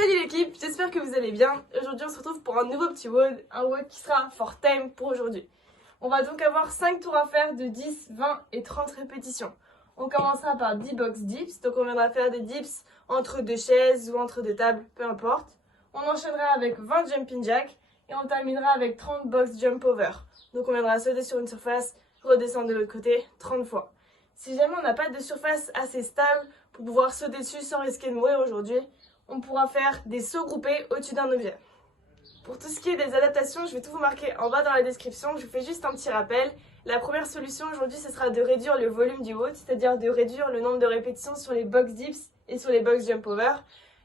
Salut l'équipe, j'espère que vous allez bien. Aujourd'hui on se retrouve pour un nouveau petit WOD, un WOD qui sera for time pour aujourd'hui. On va donc avoir 5 tours à faire de 10, 20 et 30 répétitions. On commencera par 10 box dips, donc on viendra faire des dips entre deux chaises ou entre deux tables, peu importe. On enchaînera avec 20 jumping jack et on terminera avec 30 box jump over. Donc on viendra sauter sur une surface, redescendre de l'autre côté 30 fois. Si jamais on n'a pas de surface assez stable pour pouvoir sauter dessus sans risquer de mourir aujourd'hui, on pourra faire des sauts groupés au-dessus d'un objet. Pour tout ce qui est des adaptations, je vais tout vous marquer en bas dans la description. Je vous fais juste un petit rappel. La première solution aujourd'hui, ce sera de réduire le volume du WOD, c'est-à-dire de réduire le nombre de répétitions sur les box dips et sur les box jump over.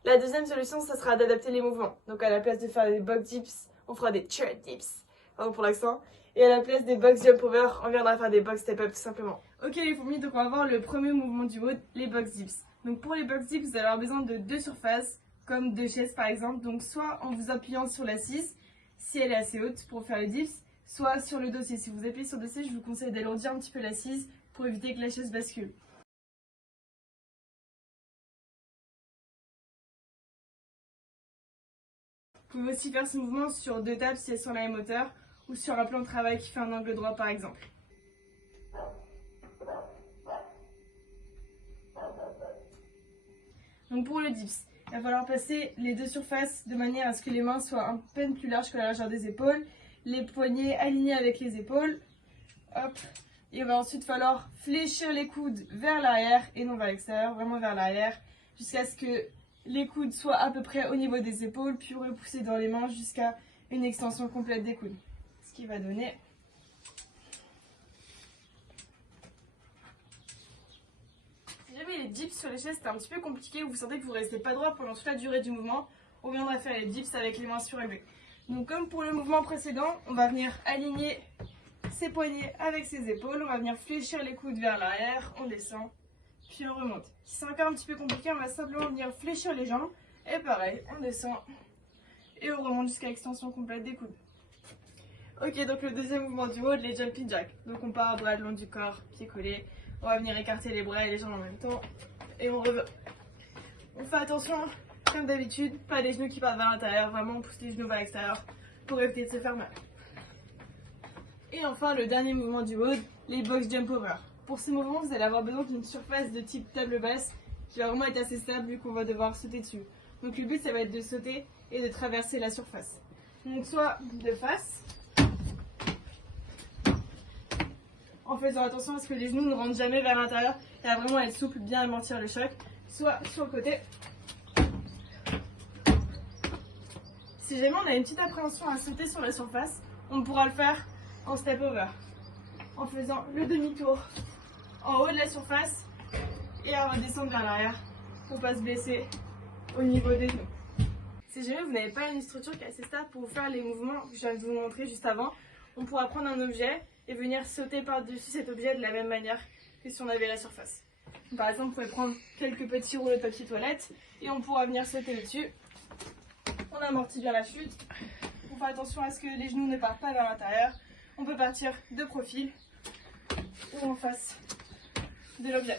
La deuxième solution, ce sera d'adapter les mouvements. Donc à la place de faire des box dips, on fera des chair dips. Pardon pour l'accent. Et à la place des box jump over, on viendra faire des box step up tout simplement. Ok les fourmis, donc on va voir le premier mouvement du WOD, les box dips. Donc pour les box dips, vous allez avoir besoin de deux surfaces, comme deux chaises par exemple. Donc soit en vous appuyant sur l'assise, si elle est assez haute pour faire les dips, soit sur le dossier. Si vous appuyez sur le dossier, je vous conseille d'alourdir un petit peu l'assise pour éviter que la chaise bascule. Vous pouvez aussi faire ce mouvement sur deux tables si elles sont à la même hauteur, ou sur un plan de travail qui fait un angle droit par exemple. Donc pour le dips, il va falloir passer les deux surfaces de manière à ce que les mains soient un peu plus larges que la largeur des épaules, les poignets alignés avec les épaules. Hop. Et il va ensuite falloir fléchir les coudes vers l'arrière et non vers l'extérieur, vraiment vers l'arrière, jusqu'à ce que les coudes soient à peu près au niveau des épaules, puis repousser dans les mains jusqu'à une extension complète des coudes. Ce qui va donner... Si jamais les dips sur les chaises c'est un petit peu compliqué ou vous sentez que vous ne restez pas droit pendant toute la durée du mouvement, on viendra faire les dips avec les mains surélevées. Donc comme pour le mouvement précédent, on va venir aligner ses poignets avec ses épaules, on va venir fléchir les coudes vers l'arrière, on descend, puis on remonte. Si c'est encore un petit peu compliqué, on va simplement venir fléchir les jambes, et pareil, on descend, et on remonte jusqu'à l'extension complète des coudes. Ok, donc le deuxième mouvement du WOD, les jumping jacks. Donc on part à bras le long du corps, pieds collés, on va venir écarter les bras et les jambes en même temps, et on revient. On fait attention, comme d'habitude, pas les genoux qui partent vers l'intérieur, vraiment on pousse les genoux vers l'extérieur pour éviter de se faire mal. Et enfin, le dernier mouvement du WOD, les box jump over. Pour ce mouvement, vous allez avoir besoin d'une surface de type table basse qui va vraiment être assez stable vu qu'on va devoir sauter dessus. Donc le but, ça va être de sauter et de traverser la surface. Donc soit de face, en faisant attention à ce que les genoux ne rentrent jamais vers l'intérieur et à vraiment être souple, bien amortir le choc, soit sur le côté. Si jamais on a une petite appréhension à sauter sur la surface, on pourra le faire en step over, en faisant le demi-tour en haut de la surface et à redescendre vers l'arrière pour ne pas se blesser au niveau des genoux. Si jamais vous n'avez pas une structure qui est assez stable pour vous faire les mouvements que je viens de vous montrer juste avant, on pourra prendre un objet et venir sauter par-dessus cet objet de la même manière que si on avait la surface. Par exemple, vous pouvez prendre quelques petits rouleaux de papier toilette et on pourra venir sauter dessus. On amortit bien la chute. On fait attention à ce que les genoux ne partent pas vers l'intérieur. On peut partir de profil ou en face de l'objet.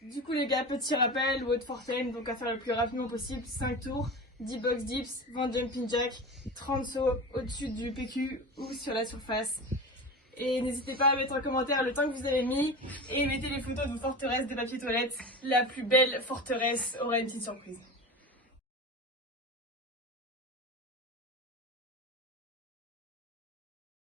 Du coup les gars, petit rappel, WOD for time, donc à faire le plus rapidement possible, 5 tours, 10 box dips, 20 jumping jack, 30 sauts au-dessus du PQ ou sur la surface. Et n'hésitez pas à mettre en commentaire le temps que vous avez mis et mettez les photos de vos forteresses de papier toilette. La plus belle forteresse aura une petite surprise.